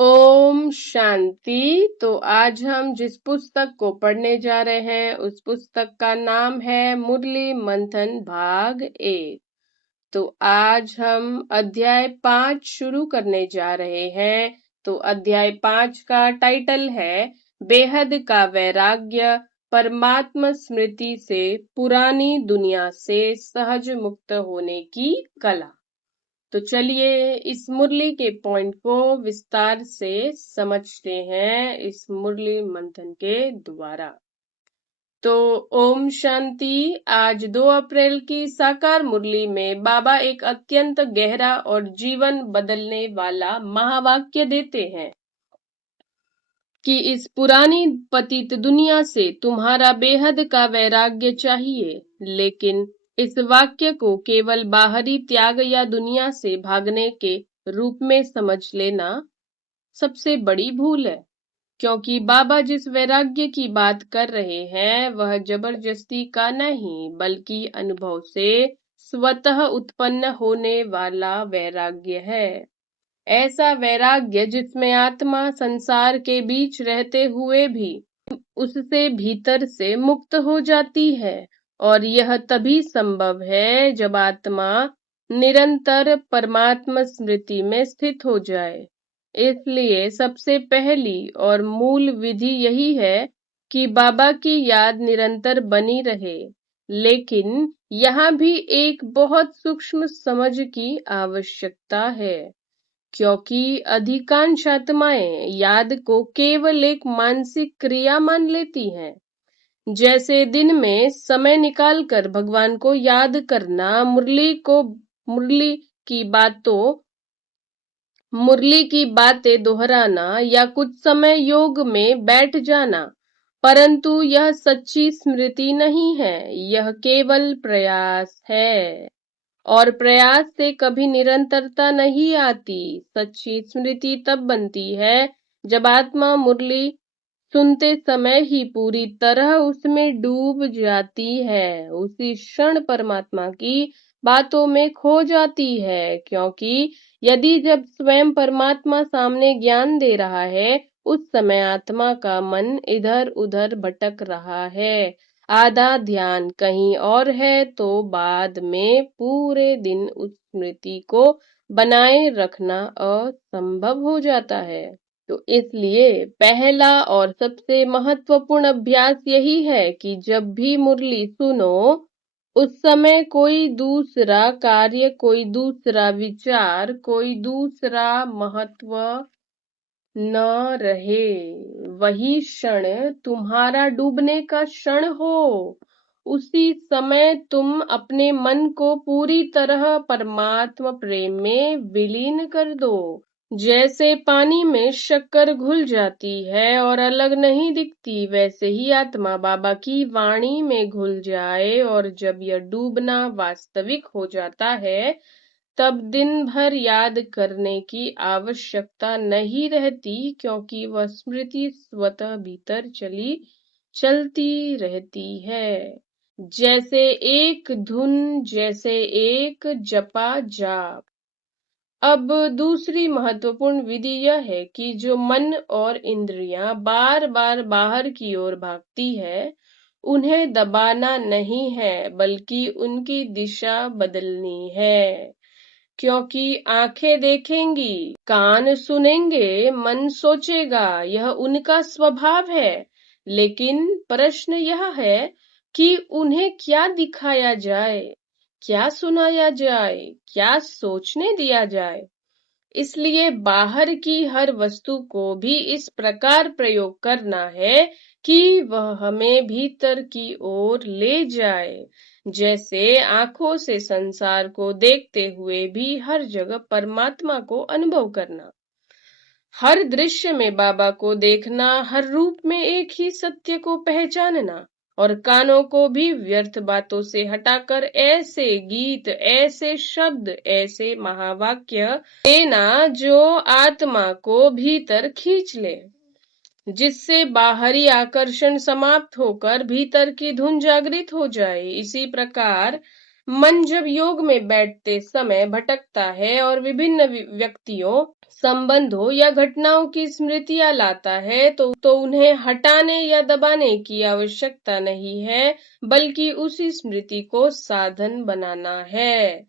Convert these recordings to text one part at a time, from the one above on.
ओम शांति। तो आज हम जिस पुस्तक को पढ़ने जा रहे हैं उस पुस्तक का नाम है मुरली मंथन भाग 1। तो आज हम अध्याय 5 शुरू करने जा रहे हैं। तो अध्याय 5 का टाइटल है बेहद का वैराग्य, परमात्मा स्मृति से पुरानी दुनिया से सहज मुक्त होने की कला। तो चलिए इस मुरली के पॉइंट को विस्तार से समझते हैं इस मुरली मंथन के द्वारा। तो ओम शांति। आज 2 अप्रैल की साकार मुरली में बाबा एक अत्यंत गहरा और जीवन बदलने वाला महावाक्य देते हैं कि इस पुरानी पतित दुनिया से तुम्हारा बेहद का वैराग्य चाहिए, लेकिन इस वाक्य को केवल बाहरी त्याग या दुनिया से भागने के रूप में समझ लेना सबसे बड़ी भूल है, क्योंकि बाबा जिस वैराग्य की बात कर रहे हैं वह जबरदस्ती का नहीं बल्कि अनुभव से स्वतः उत्पन्न होने वाला वैराग्य है। ऐसा वैराग्य जिसमें आत्मा संसार के बीच रहते हुए भी उससे भीतर से मुक्त हो जाती है, और यह तभी संभव है जब आत्मा निरंतर परमात्मा स्मृति में स्थित हो जाए। इसलिए सबसे पहली और मूल विधि यही है कि बाबा की याद निरंतर बनी रहे, लेकिन यहाँ भी एक बहुत सूक्ष्म समझ की आवश्यकता है, क्योंकि अधिकांश आत्माएं याद को केवल एक मानसिक क्रिया मान लेती हैं। जैसे दिन में समय निकालकर भगवान को याद करना, मुरली की बातें दोहराना या कुछ समय योग में बैठ जाना, परंतु यह सच्ची स्मृति नहीं है, यह केवल प्रयास है। और प्रयास से कभी निरंतरता नहीं आती। सच्ची स्मृति तब बनती है जब आत्मा मुरली सुनते समय ही पूरी तरह उसमें डूब जाती है, उसी क्षण परमात्मा की बातों में खो जाती है। क्योंकि यदि जब स्वयं परमात्मा सामने ज्ञान दे रहा है उस समय आत्मा का मन इधर उधर भटक रहा है, आधा ध्यान कहीं और है, तो बाद में पूरे दिन उस स्मृति को बनाए रखना असंभव हो जाता है। तो इसलिए पहला और सबसे महत्वपूर्ण अभ्यास यही है कि जब भी मुरली सुनो उस समय कोई दूसरा कार्य, कोई दूसरा विचार, कोई दूसरा महत्व न रहे। वही क्षण तुम्हारा डूबने का क्षण हो। उसी समय तुम अपने मन को पूरी तरह परमात्मा प्रेम में विलीन कर दो। जैसे पानी में शक्कर घुल जाती है और अलग नहीं दिखती, वैसे ही आत्मा बाबा की वाणी में घुल जाए, और जब यह डूबना वास्तविक हो जाता है तब दिन भर याद करने की आवश्यकता नहीं रहती, क्योंकि वह स्मृति स्वतः भीतर चलती रहती है, जैसे एक धुन, जैसे एक जपा जाप। अब दूसरी महत्वपूर्ण विधि यह है कि जो मन और इंद्रियां बार बार बाहर की ओर भागती है उन्हें दबाना नहीं है, बल्कि उनकी दिशा बदलनी है। क्योंकि आंखें देखेंगी, कान सुनेंगे, मन सोचेगा, यह उनका स्वभाव है। लेकिन प्रश्न यह है कि उन्हें क्या दिखाया जाए, क्या सुनाया जाए, क्या सोचने दिया जाए। इसलिए बाहर की हर वस्तु को भी इस प्रकार प्रयोग करना है कि वह हमें भीतर की ओर ले जाए, जैसे आंखों से संसार को देखते हुए भी हर जगह परमात्मा को अनुभव करना, हर दृश्य में बाबा को देखना, हर रूप में एक ही सत्य को पहचानना, और कानों को भी व्यर्थ बातों से हटाकर ऐसे गीत, ऐसे शब्द, ऐसे महावाक्य देना जो आत्मा को भीतर खींच ले, जिससे बाहरी आकर्षण समाप्त होकर भीतर की धुन जागृत हो जाए। इसी प्रकार मन जब योग में बैठते समय भटकता है और विभिन्न व्यक्तियों, संबंधों या घटनाओं की स्मृतियां लाता है तो उन्हें हटाने या दबाने की आवश्यकता नहीं है, बल्कि उसी स्मृति को साधन बनाना है।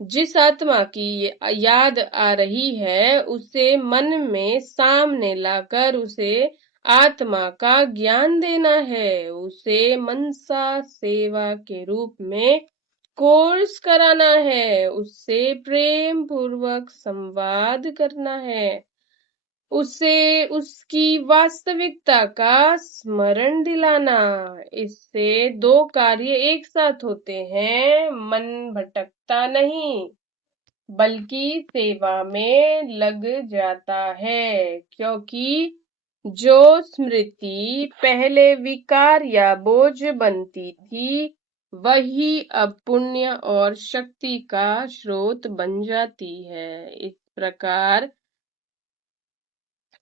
जिस आत्मा की याद आ रही है, उसे मन में सामने लाकर उसे आत्मा का ज्ञान देना है, उसे मनसा सेवा के रूप में कोर्स कराना है, उससे प्रेम पूर्वक संवाद करना है, उसे उसकी वास्तविकता का स्मरण दिलाना। इससे दो कार्य एक साथ होते हैं, मन भटकता नहीं बल्कि सेवा में लग जाता है, क्योंकि जो स्मृति पहले विकार या बोझ बनती थी, वही अब पुण्य और शक्ति का स्रोत बन जाती है। इस प्रकार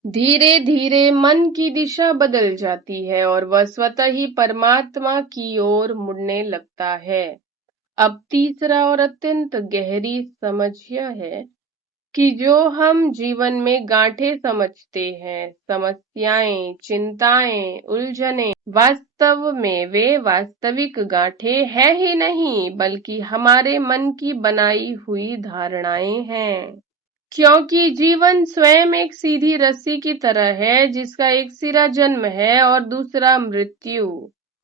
धीरे धीरे मन की दिशा बदल जाती है और वह स्वतः ही परमात्मा की ओर मुड़ने लगता है। अब तीसरा और अत्यंत गहरी समझ यह है कि जो हम जीवन में गांठें समझते हैं, समस्याएं, चिंताएं, उलझनें, वास्तव में वे वास्तविक गांठें है ही नहीं, बल्कि हमारे मन की बनाई हुई धारणाएं हैं। क्योंकि जीवन स्वयं एक सीधी रस्सी की तरह है, जिसका एक सिरा जन्म है और दूसरा मृत्यु,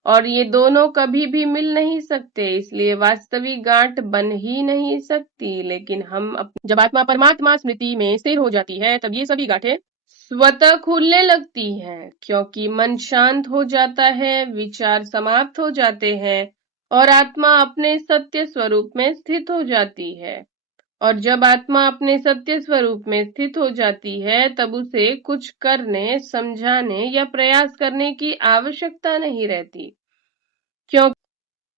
और ये दोनों कभी भी मिल नहीं सकते, इसलिए वास्तविक गांठ बन ही नहीं सकती। लेकिन जब आत्मा परमात्मा स्मृति में स्थिर हो जाती है, तब ये सभी गांठें स्वतः खुलने लगती हैं, क्योंकि मन शांत हो जाता है, विचार समाप्त हो जाते हैं और आत्मा अपने सत्य स्वरूप में स्थित हो जाती है। और जब आत्मा अपने सत्य स्वरूप में स्थित हो जाती है, तब उसे कुछ करने, समझाने या प्रयास करने की आवश्यकता नहीं रहती, क्यों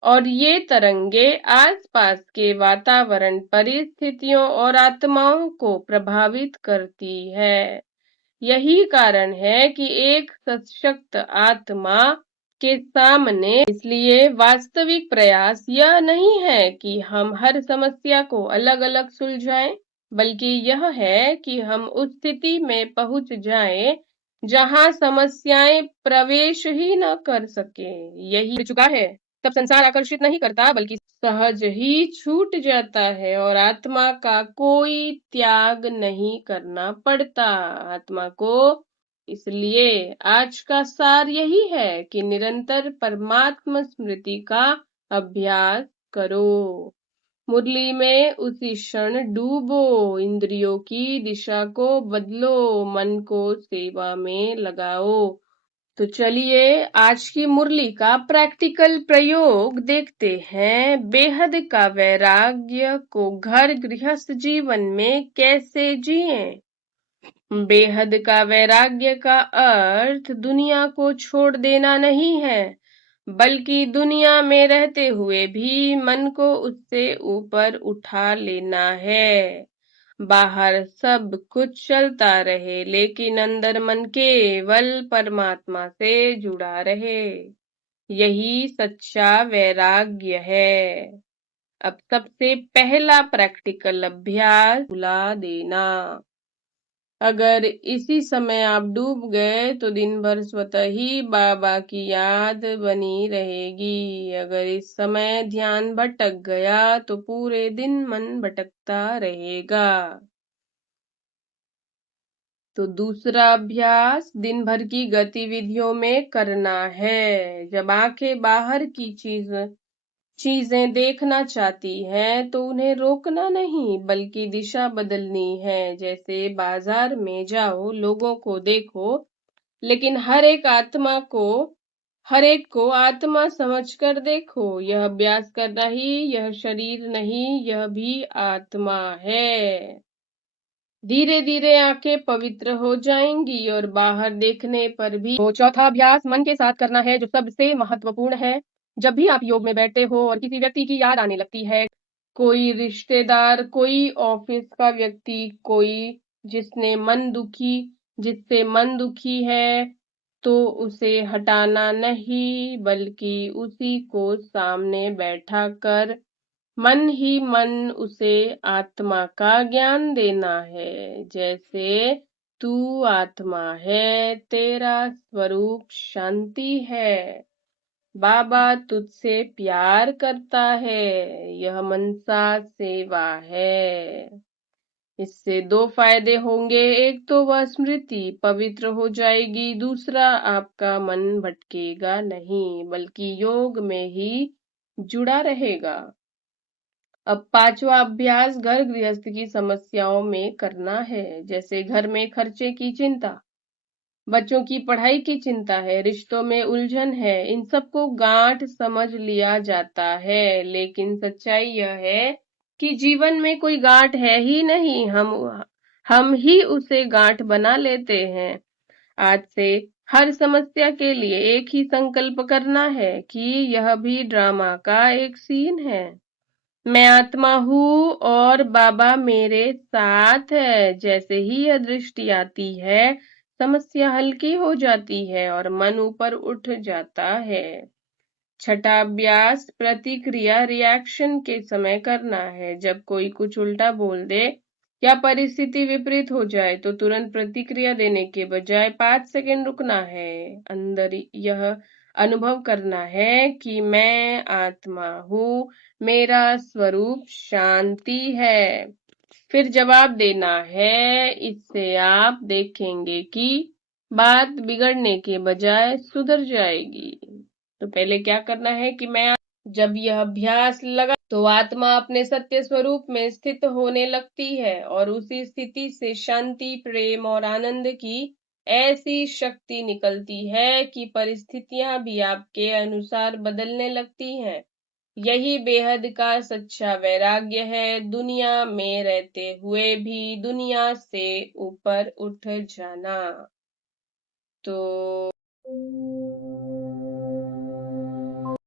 और ये तरंगे आसपास के वातावरण, परिस्थितियों और आत्माओं को प्रभावित करती है। यही कारण है कि एक सशक्त आत्मा के सामने इसलिए वास्तविक प्रयास यह नहीं है कि हम हर समस्या को अलग अलग सुलझाएं, बल्कि यह है कि हम उस स्थिति में पहुंच जाएं जहां समस्याएं प्रवेश ही न कर सके। यही चुका है, तब संसार आकर्षित नहीं करता, बल्कि सहज ही छूट जाता है और आत्मा का कोई त्याग नहीं करना पड़ता। आत्मा को इसलिए आज का सार यही है कि निरंतर परमात्मा स्मृति का अभ्यास करो, मुरली में उसी क्षण डूबो, इंद्रियों की दिशा को बदलो, मन को सेवा में लगाओ। तो चलिए आज की मुरली का प्रैक्टिकल प्रयोग देखते हैं। बेहद का वैराग्य को घर गृहस्थ जीवन में कैसे जिएं? बेहद का वैराग्य का अर्थ दुनिया को छोड़ देना नहीं है, बल्कि दुनिया में रहते हुए भी मन को उससे ऊपर उठा लेना है। बाहर सब कुछ चलता रहे, लेकिन अंदर मन केवल परमात्मा से जुड़ा रहे। यही सच्चा वैराग्य है। अब सबसे पहला प्रैक्टिकल अभ्यास भुला देना। अगर इसी समय आप डूब गए तो दिन भर स्वतः ही बाबा की याद बनी रहेगी। अगर इस समय ध्यान भटक गया तो पूरे दिन मन भटकता रहेगा। तो दूसरा अभ्यास दिन भर की गतिविधियों में करना है। जब आंखें बाहर की चीजें देखना चाहती हैं, तो उन्हें रोकना नहीं, बल्कि दिशा बदलनी है। जैसे बाजार में जाओ, लोगों को देखो, लेकिन हर एक को आत्मा समझकर देखो। यह अभ्यास करना ही, यह शरीर नहीं, यह भी आत्मा है। धीरे धीरे आंखें पवित्र हो जाएंगी और बाहर देखने पर भी। तो चौथा अभ्यास मन के साथ करना है, जो सबसे महत्वपूर्ण है। जब भी आप योग में बैठे हो और किसी व्यक्ति की याद आने लगती है, कोई रिश्तेदार, कोई ऑफिस का व्यक्ति, कोई जिससे मन दुखी है, तो उसे हटाना नहीं, बल्कि उसी को सामने बैठा कर मन ही मन उसे आत्मा का ज्ञान देना है। जैसे तू आत्मा है, तेरा स्वरूप शांति है, बाबा तुझसे प्यार करता है, यह मनसा सेवा है। इससे दो फायदे होंगे, एक तो वह स्मृति पवित्र हो जाएगी, दूसरा आपका मन भटकेगा नहीं बल्कि योग में ही जुड़ा रहेगा। अब पांचवा अभ्यास घर गृहस्थ की समस्याओं में करना है। जैसे घर में खर्चे की चिंता, बच्चों की पढ़ाई की चिंता है, रिश्तों में उलझन है, इन सबको गांठ समझ लिया जाता है, लेकिन सच्चाई यह है कि जीवन में कोई गांठ है ही नहीं, हम ही उसे गांठ बना लेते हैं। आज से हर समस्या के लिए एक ही संकल्प करना है कि यह भी ड्रामा का एक सीन है। मैं आत्मा हूँ और बाबा मेरे साथ है। जैसे ही यह दृष्टि आती है, समस्या हल्की हो जाती है और मन ऊपर उठ जाता है। छठा अभ्यास प्रतिक्रिया रिएक्शन के समय करना है। जब कोई कुछ उल्टा बोल दे या परिस्थिति विपरीत हो जाए तो तुरंत प्रतिक्रिया देने के बजाय 5 सेकंड रुकना है। अंदर यह अनुभव करना है कि मैं आत्मा हूँ, मेरा स्वरूप शांति है। फिर जवाब देना है। इससे आप देखेंगे कि बात बिगड़ने के बजाय सुधर जाएगी। तो पहले क्या करना है कि जब यह अभ्यास लगा तो आत्मा अपने सत्य स्वरूप में स्थित होने लगती है और उसी स्थिति से शांति, प्रेम और आनंद की ऐसी शक्ति निकलती है कि परिस्थितियां भी आपके अनुसार बदलने लगती हैं। यही बेहद का सच्चा वैराग्य है, दुनिया में रहते हुए भी दुनिया से ऊपर उठ जाना। तो